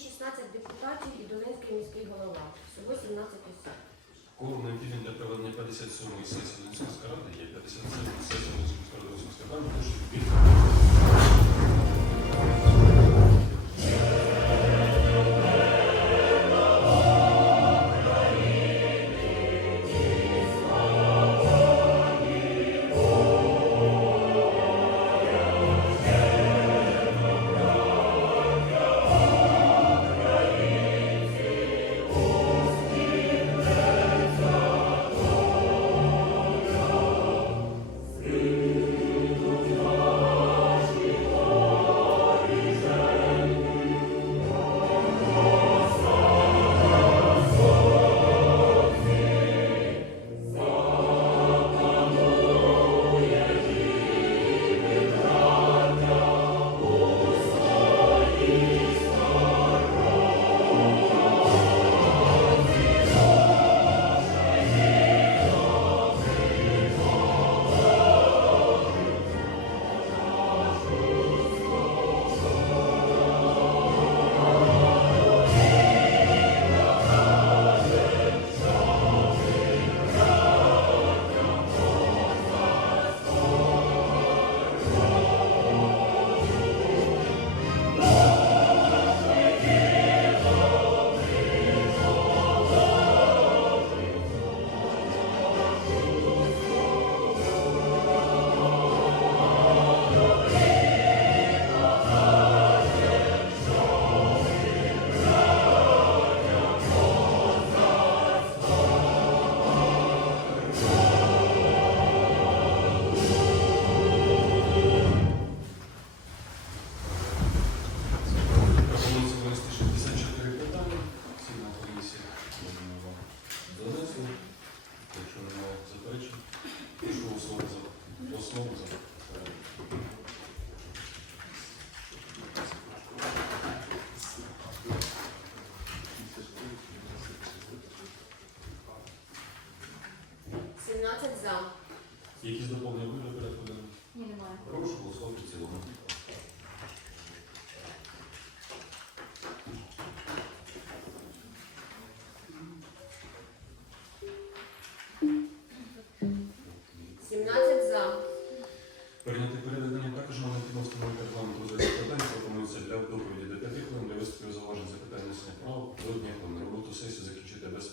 16 депутатів і Долинський міський голова. Всього 17 осіб. Кворум необхідний для проведення 57-ї сесії міської ради є 57-ї сесії Ленінської ради Донецької ради.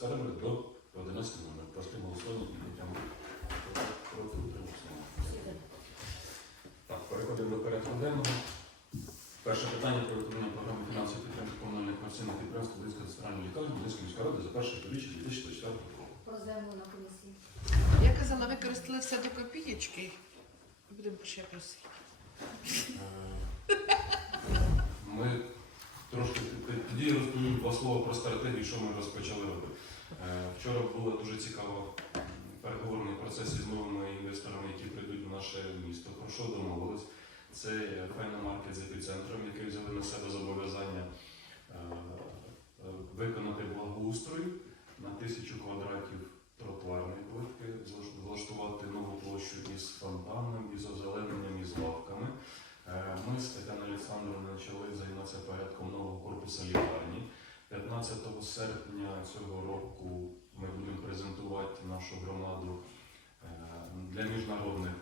Перерви до 11 номер. Простим голосуванням і підтримку. Проти утримався. Так, переходимо до порядку денного. Перше питання про виконання програми фінансової підтримки комунальних комерційних підприємств Волинської центральної лікарні Волинської міської ради за перше півріччя 2024 року. Про землю на комісії. Я казала, використали все до копієчки. Будемо ще просити. Е, Ми трошки тоді розповім два слова про стратегію, що ми розпочали робити. Е, Вчора була дуже цікава переговорний процес із новими інвесторами, які прийдуть в наше місто. Про що домовились? Це файномаркет з епіцентром, який взяли на себе зобов'язання е, е, виконати благоустрой на тисячу квадратів тротуарної плитки, влаштувати нову площу із фонтаном, із озелененням, із лавками. Ми з Тетяною Олександровною почали займатися порядком нового корпусу лікарні. 15 серпня цього року ми будемо презентувати нашу громаду е, для міжнародних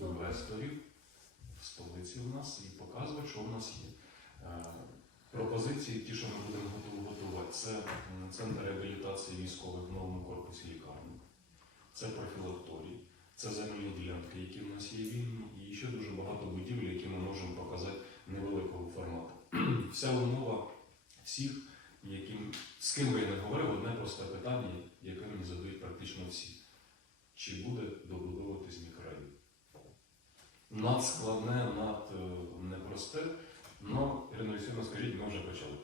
інвесторів в столиці у нас і показувати, що у нас є. Е, Пропозиції, ті, що ми будемо готу- готувати, це центр реабілітації військових в новому корпусі лікарні, це профілакторій, це земельні ділянки, які в нас є вільні, і ще дуже багато будівель, які ми можемо показати невеликого формату. Вся умова всіх, яким, з ким би я не говорив, одне просте питання, яке мені задають практично всі. Чи буде добудовуватись мікрорайон? Надскладне, над е, непросте. Ну, Ірина Олексійовна, скажіть, ми вже почали.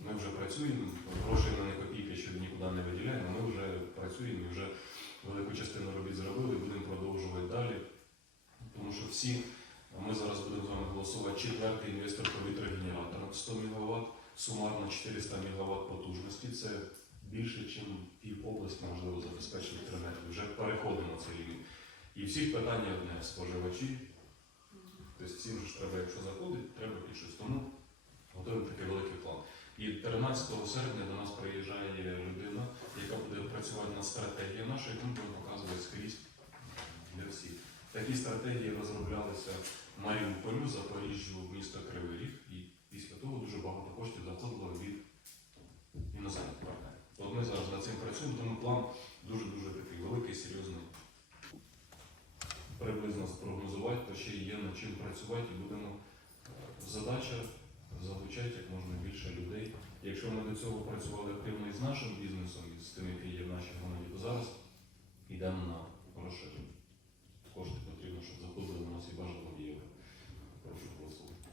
Ми вже працюємо, грошей на не копійки, що нікуди не виділяємо. Ми вже працюємо і вже велику частину робіт зробили, будемо продовжувати далі. Тому що всі, ми зараз будемо з вами проголосувати четвертий інвестор по вітрогенераторам 100 МВт, сумарно 400 МВт потужності. Це більше, ніж пів області можливо забезпечити інтернетом. Вже переходимо цей рівень. І всіх питання одне споживачі. Тобто цим ж треба, якщо заходить, треба під щось. Тому готуємо такий великий план. І 13 серпня до нас приїжджає людина, яка буде працювати над стратегією нашої, яку ми будемо показувати скрізь для всіх. Такі стратегії розроблялися в Маріуполю, Запоріжжю, місто Кривий Ріг, і після того дуже багато коштів заходило від іноземних партнерів. От ми зараз над цим працюємо, тому план дуже-дуже такий великий, серйозний. Приблизно спрогнозувати, то ще є над чим працювати і будемо е, задача залучати як можна більше людей. Якщо ми до цього працювали активно і з нашим бізнесом, і з тим, який є в нашій громаді, то зараз йдемо на розширення. Кошти потрібно, щоб заходили на нас і бажано в. Прошу голосувати.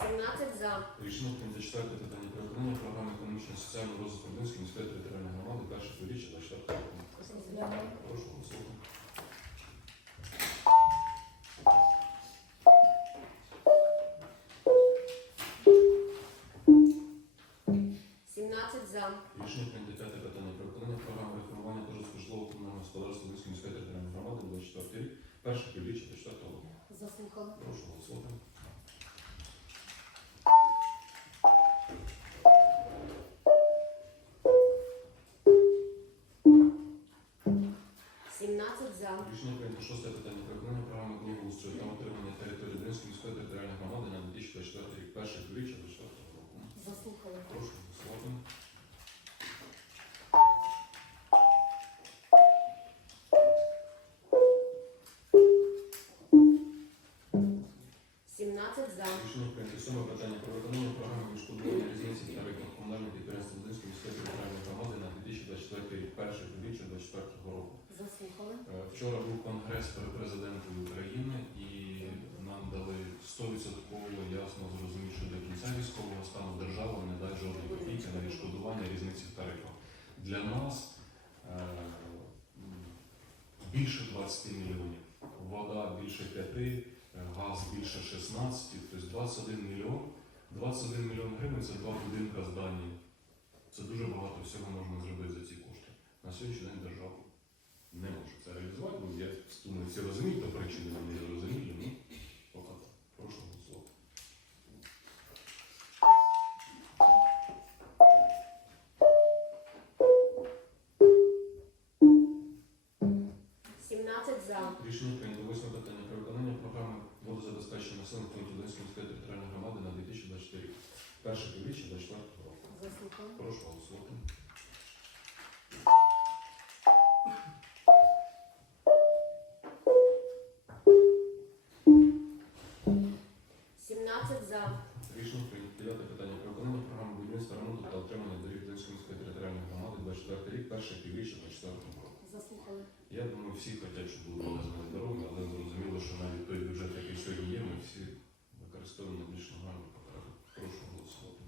Сімнадцять за. Рішення прийнято четверте питання про виконання програми економічного соціального розвитку Донецької міської територіальної громади перше півріччя 24 року. Прошу голосувати. Прийнято шосте питання про виконання програми благоустрою та отримання території Донецької міської територіальної громади на 2024 рік, перше півріччя 24 року. Заслухали. Прошу Вчора був конгрес при президентові України і нам дали 100% ясно зрозуміти, що до кінця військового стану держава не дасть жодної копійки на відшкодування різниці в тарифах. Для нас е, більше 20 мільйонів, вода більше 5, е, газ більше 16, тобто 21 мільйон. 21 мільйон гривень це два будинка з Данії. Це дуже багато всього можна зробити за ці кошти. На сьогоднішній день держава не може це. Ну, я думаю, всі розуміють, то причини вони не розуміють, думаю, всі хочуть, щоб були належні дороги, але зрозуміло, що навіть той бюджет, який сьогодні є, ми всі використовуємо більш нагальні потреби. Прошу голосувати.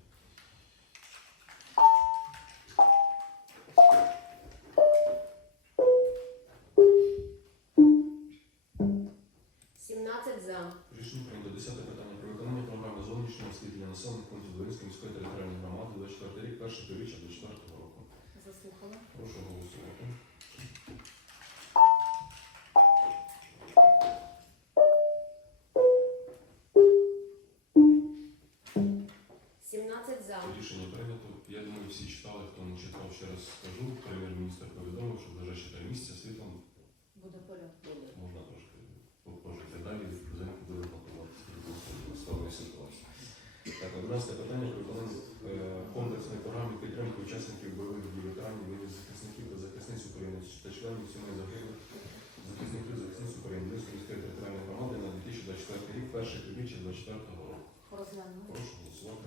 Рішення прийнято 10 питання про виконання програми зовнішнього освітлення населених пунктів Донецької міської територіальної громади 24 рік, перше півріччя 24 року. Заслухали. Прошу голосувати. 11 питання про виконання е, комплексної програми підтримки учасників бойових дій ветеранів, воїнів захисників та захисниць України та членів сімей загиблих захисників захисниць України міської територіальної громади на 2024 рік, перше півріччя 2024 року. Прошу голосувати.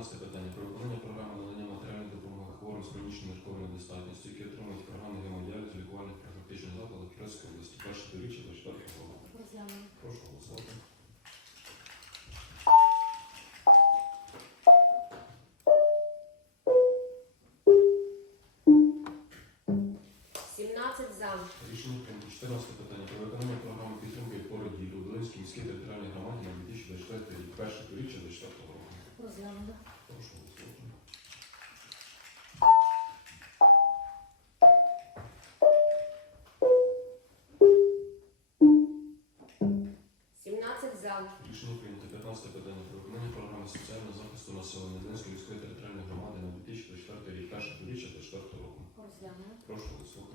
13 питання. Про виконання програми надання матеріальної допомоги хворим з хронічною нирковою недостатністю, які отримують програму гемодіалізу лікувальних профілактичних закладах Київської області. Перше півріччя до 4 року. Прошу голосувати. Рішення прийнято. 14 питання. Про виконання програми підтримки породілі у Долинській міській територіальній громаді на 2024 рік. Перше півріччя до 4 року. Прошу голосувати. Сімнадцять за. Рішення прийнято. 15 питання. Про виконання програми соціального захисту населення Долинської міської територіальної громади на 2024 рік. Перше півріччя до 4 року. Розглянемо. Прошу голосувати.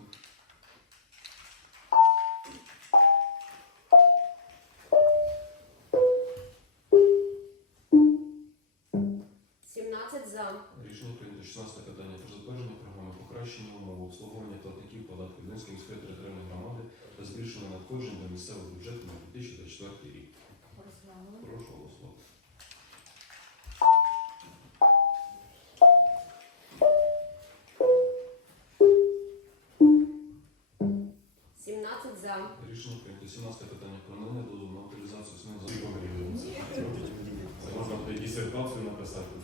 16 питання про затвердження програми покращення умов обслуговування платників податків Долинської міської територіальної громади та збільшення надходжень до місцевого бюджету на 2024 рік. Розглянемо. Прошу голосувати. Сімнадцять за. Рішення прийнято 17 питання про надання дозволу на утилізацію основних засобів. Це можна буде дисертацію написати.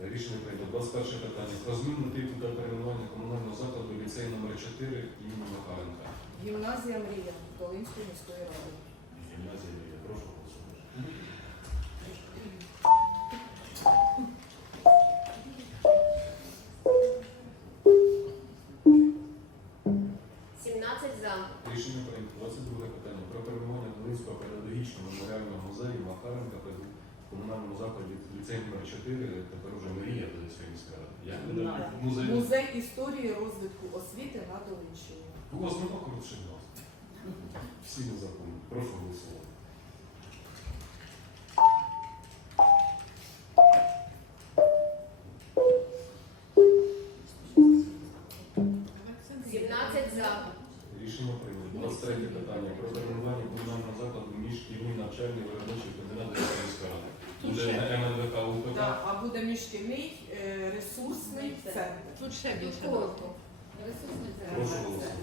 Рішення прийнято 21 питання про зміну типу та перейменування комунального закладу ліцей номер 4 імені Макаренка. Гімназія Мрія Долинської міської ради. Гімназія Мрія. Прошу голосувати. Рішення прийнято 22 питання про перейменування Долинського педагогічного меморіального музею Макаренка при комунальному закладі ліцей номер 4, тепер уже Мрія Долинської міської ради. Як буде Да. музей? Музей історії розвитку освіти на Долинщині. У вас нема коротших назв. Всі не запомнили. Прошу голосувати. За. Рішення прийнято. 23 питання про перейменування комунального закладу між шкільний навчальний виробничий комбінат Долинської міської ради. Буде ННВК УПК. Да, а буде міжшкільний е, ресурсний центр. Тут ще більше. Коротко. Прошу голосувати.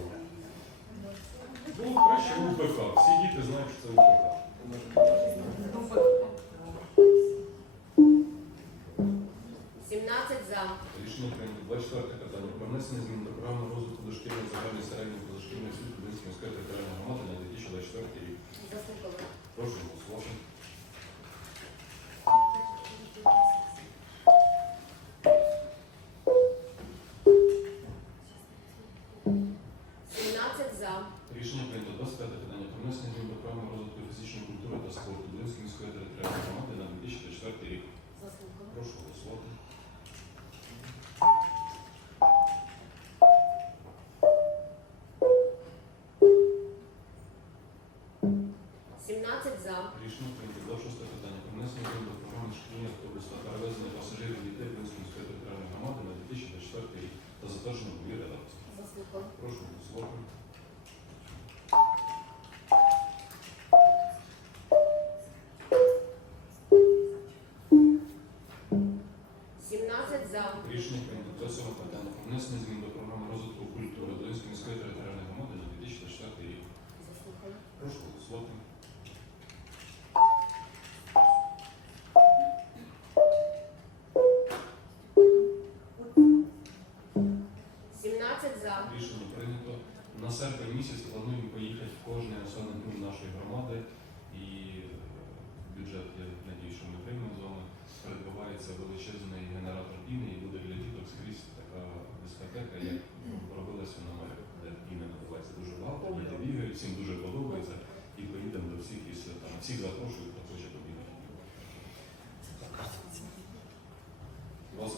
Ну, краще УПК. Всі діти знають, що це УПК. Сімнадцять за. Рішення прийнято. 24 питання про внесення змін до програми розвитку дошкільної загальної середньої позашкільної освіти Долинської міської територіальної громади на 2024 рік. Заслухали. Прошу голосувати. Заслухали. Прошу голосувати.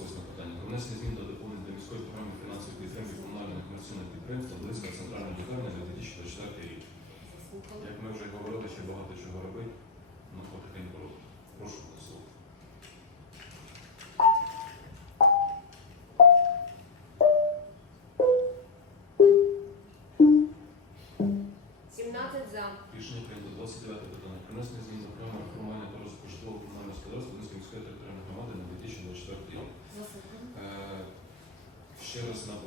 Восьме питання. Про внесення змін до доповнень до міської програми фінансової підтримки комунального комерційного підприємства близько центральної лікарні на 2024 рік. Як ми вже говорили, ще багато чого робити, ну потихеньку робимо. Прошу голосувати. Ще раз напомню,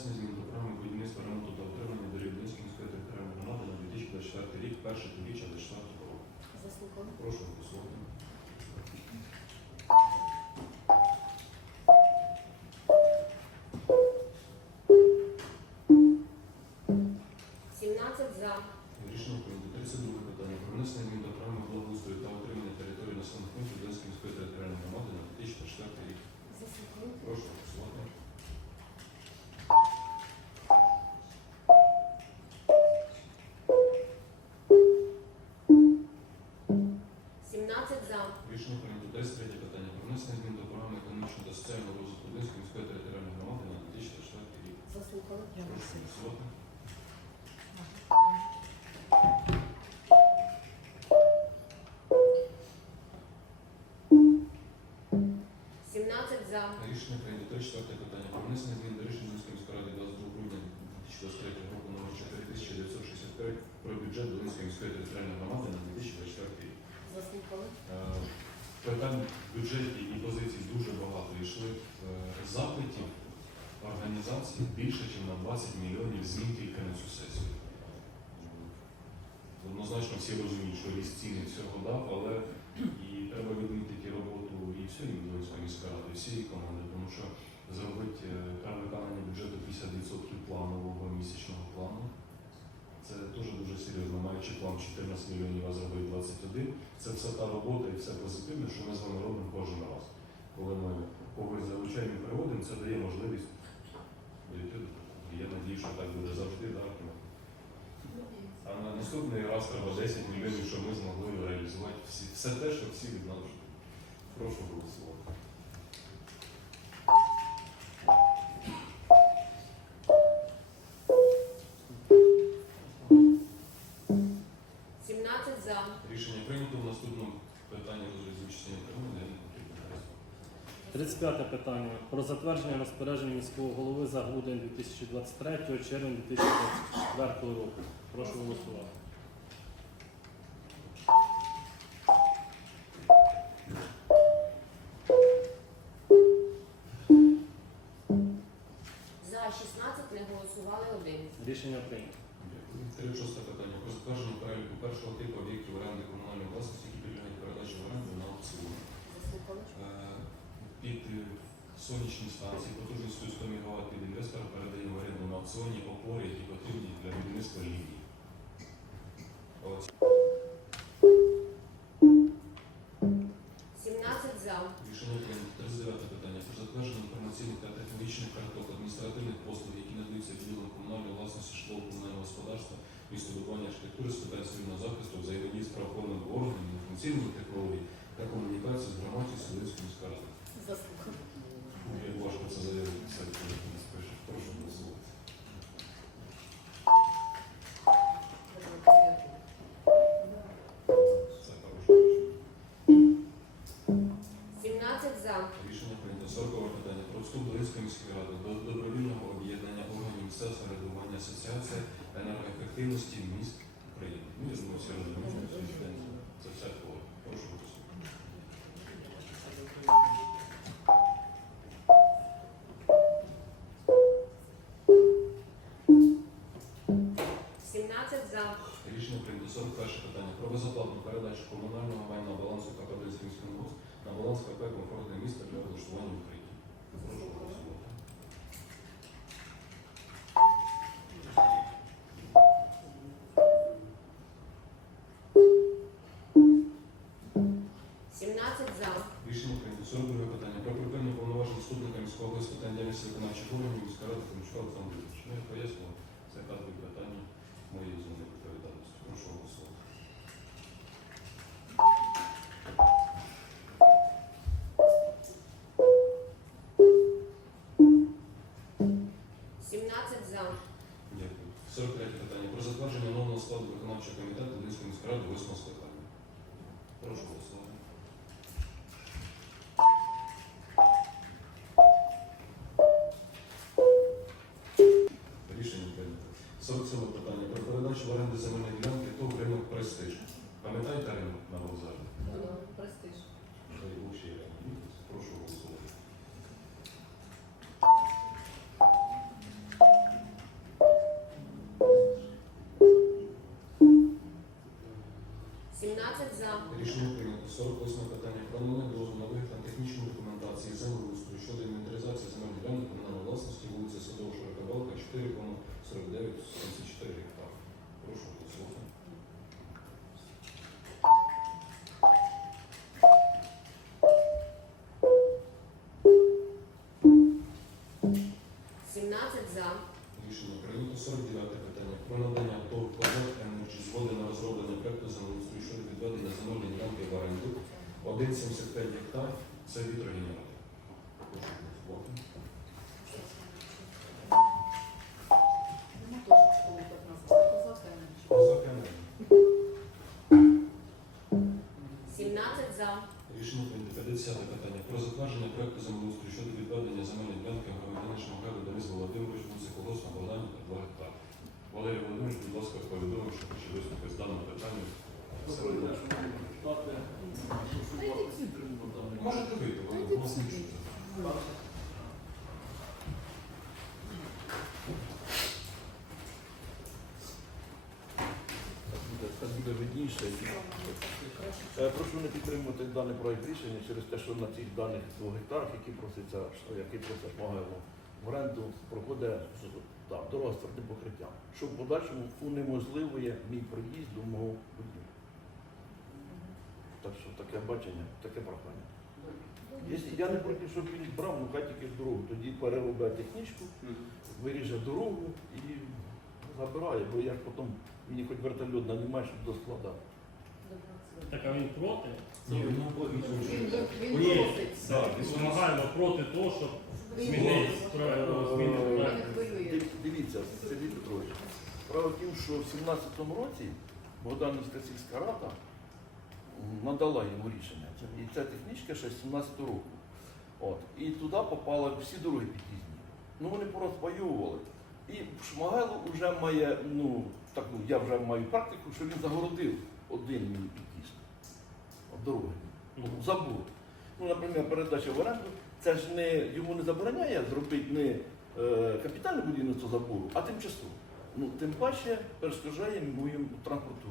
внесення змін до програми будівництва ремонту та утримання доріг Луганської міської територіальної громади на 2024 рік, перше півріччя 2024 року. Заслухали. Прошу голосувати. 12 за. Рішення прийнято. Четверте питання. Про внесення змін до рішення Донецької міської ради 22 грудня 2023 року номер 4965 про бюджет Донецької міської територіальної громади на 2024 рік. Власне, Питань в бюджеті і позицій дуже багато. Йшли е, запитів організації більше, ніж на 20 мільйонів змін тільки на цю сесію. Однозначно всі розуміють, що ріст ціни всього дав, але і треба відмітити роботу всієї Волинської міської ради, всієї команди, тому що зробити при бюджету 50% планового місячного плану. Це теж дуже серйозно, маючи план 14 мільйонів, а зробити 21. Це все та робота і все позитивне, що ми з вами робимо кожен раз. Коли ми когось залучаємо і приводимо, це дає можливість дійти Я надію, що так буде завжди. Так? А на наступний раз треба 10 мільйонів, щоб ми змогли реалізувати всі, все те, що всі від нас. Прошу голосувати. Сімнадцять за. Рішення прийнято. В наступному питанні не потрібно 35 питання про затвердження розпорядження міського голови за грудень 2023 червень 2024 року. Прошу голосувати. Під е, сонячні станції потужністю 100 МВт від інвестора передаємо в оренду на аукціоні опори, які потрібні для будівництва лінії. 17 за. Рішення прийнято. 39 питання про затвердження інформаційних та технологічних карток адміністративних послуг, які надаються відділом комунальної власності школ комунального господарства, містобудування архітектури з питань цивільного захисту, взаємодії з правоохоронними органами, інформаційної технології та комунікації з громадською Солинської міської ради. Рішення. 17 за. Рішення прийнято. 40 питання про вступ міської ради до добровільного об'єднання органів місцевого самоврядування Асоціація енергоефективності міст України. Ну, я думаю, всі розуміють, передачу комунального майна балансу КП ГУС на баланс КП комфортне місто для облаштування 15 за. Дякую. 43 питання. Про затвердження нового складу виконавчого комітету Львівської міської 8 скликання. Прошу голосувати. Проекту землеустрою щодо відведення земельної ділянки громадянина Михайло Денис Володимирович, вулиця Колосна, Богданівка, 2 гектари. Валерій Володимирович, будь ласка, повідомив, що хоче виступити з даним питанням. Можете вийти, ви ви вас не чути. Це видніше. Е, Прошу не підтримувати даний проект рішення через те, що на цих даних двох гектарах, які проситься, що- які просить Шмагаєво в оренду, проходить так, дорога з твердим покриттям, що в подальшому унеможливує мій проїзд до мого будинку. Так що таке бачення, таке прохання. Якщо я не проти, щоб він брав, ну хай тільки дорогу. Тоді переробить технічку, виріже дорогу і забирає, бо я ж потім мені хоч вертольот нанімає, щоб до складу. Так, а він проти? Ні, Він, він Ні, просить. так, вимагаємо проти того, щоб змінити проект, змінити проект. Див- Дивіться, Сергій Петрович, справа в тім, що в 17-му році Богданівська сільська рада м, надала йому рішення. І ця технічка ще з 17 року. От. І туди попали всі дороги під'їзні. Ну вони порозпаювали. І Шмагайло вже має, ну, так, ну, я вже маю практику, що він загородив один мій під'їзд. От дороги. Ну, забув. Ну, наприклад, передача в оренду, це ж не йому не забороняє зробити не е, капітальне будівництво забору, а тимчасово. Ну, тим паче перешкоджає моїм транспорту.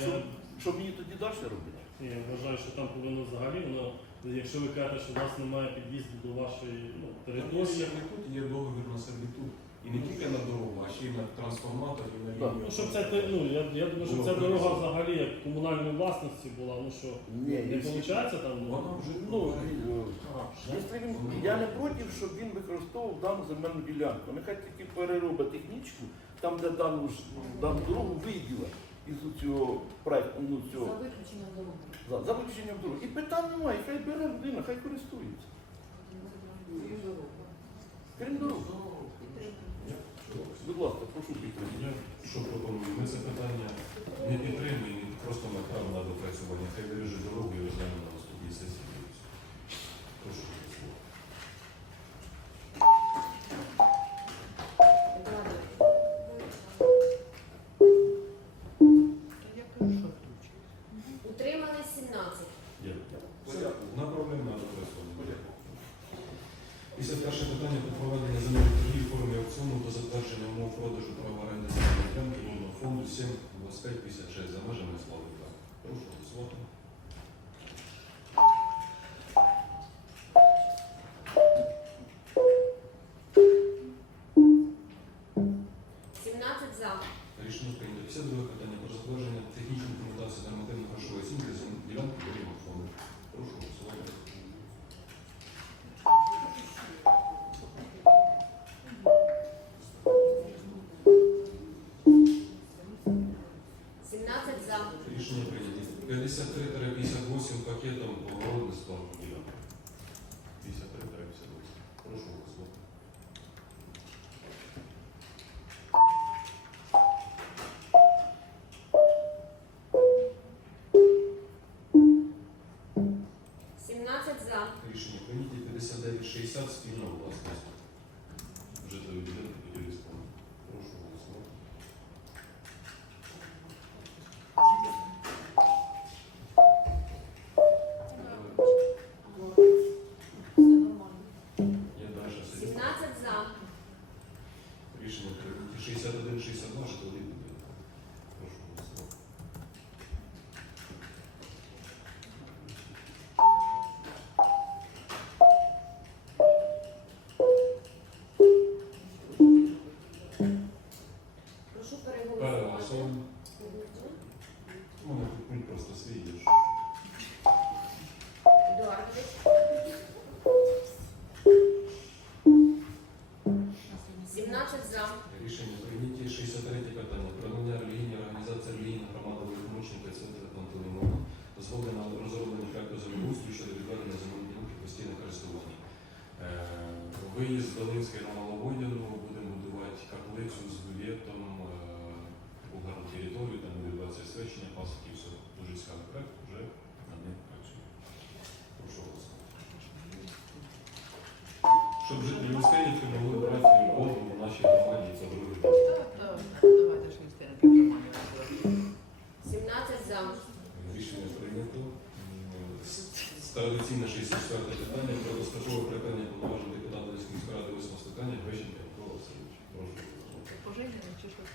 Я, Що мені тоді далі робити? я вважаю, що там повинно взагалі, воно, якщо ви кажете, що у вас немає під'їзду до вашої ну, території, тут є договір на сервітут. І не тільки на дорогу, а ще й на трансформатор і на Так. лінію. ну, щоб це, те- ну, я, я думаю, що Було ця дорога взагалі як комунальної власності була, ну що, Ні, не якщо- виходить там? Вона вже Ну, ну, е, якщо він, я не проти, щоб він використовував дану земельну ділянку. Нехай тільки переробить технічку, там, де дану, ж- дану дорогу виділа із цього проєкту. ну, цього, виключенням дороги. за, за виключенням дороги. І питань немає, хай бере людина, хай користується. Крім дороги. Будь ласка, прошу підтримати. Я що пропоную? Ми це питання не підтримуємо, і просто направимо на допрацювання. Хай виріже дорогу і розглянемо Рішення прийнято. 53-58 пакетом по 53-58. Прошу голосувати. Традиційне 64 питання про дострокове припинення повноважень депутата міської ради 8 скликання Грищенка Микола Васильовича. Пожежні чи щось.